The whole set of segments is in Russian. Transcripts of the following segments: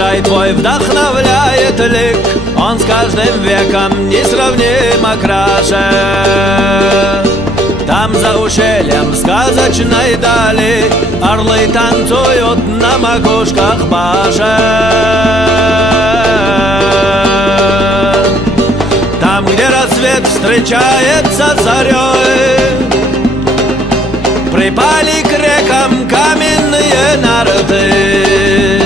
край твой вдохновляет лик, он с каждым веком несравнимо краше. Там за ущельем сказочной дали орлы танцуют на макушках башен. Там, где рассвет встречается с зарей, припали к рекам каменные нарты.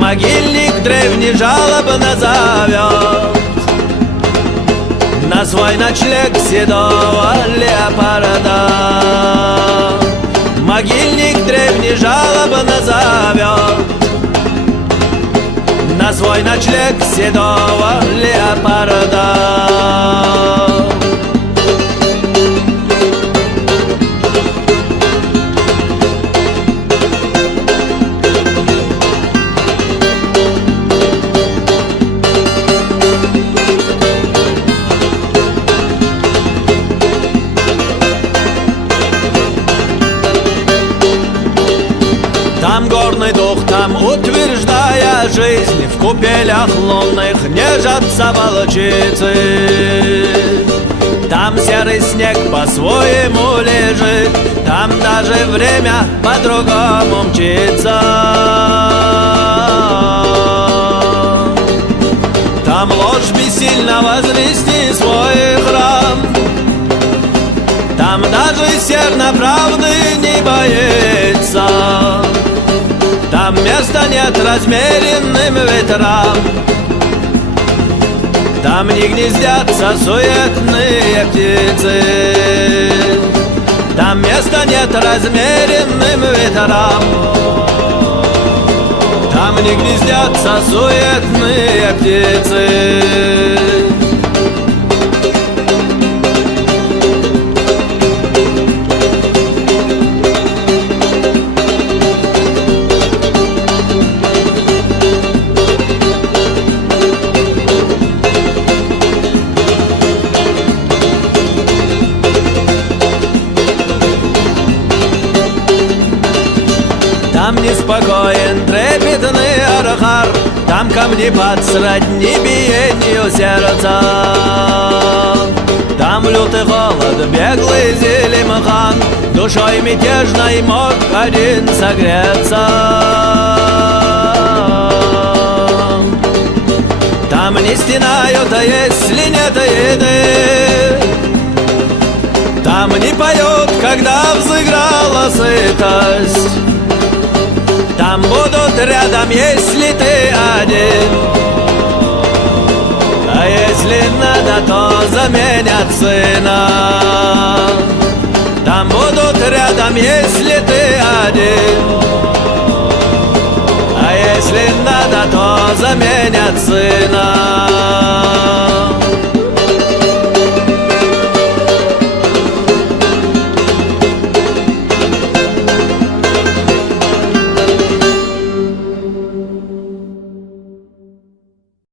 Могильник древний жалобно зовет на свой ночлег седого леопарда. Могильник древний жалобно зовет на свой ночлег седого леопарда. Там горный дух, там утверждая жизнь, в купелях лунных нежатся волчицы. Там серый снег по-своему лежит, там даже время по-другому мчится. Там ложь бессильно возвести свой храм, там даже серна правды не боится. Там места нет размеренным ветрам, там не гнездятся суетные птицы. Там места нет размеренным ветрам, там не гнездятся суетные птицы. Там неспокоен трепетный архар, там камни под сродни биению сердца. Там лютый холод, беглый Зелимхан, душой мятежной мог один согреться. Там не стенают, а если нет еды, там не поют, когда взыграла сытость. Там будут рядом, если ты один, а если надо, то заменят сына. Там будут рядом, если ты один, а если надо, то заменят сына.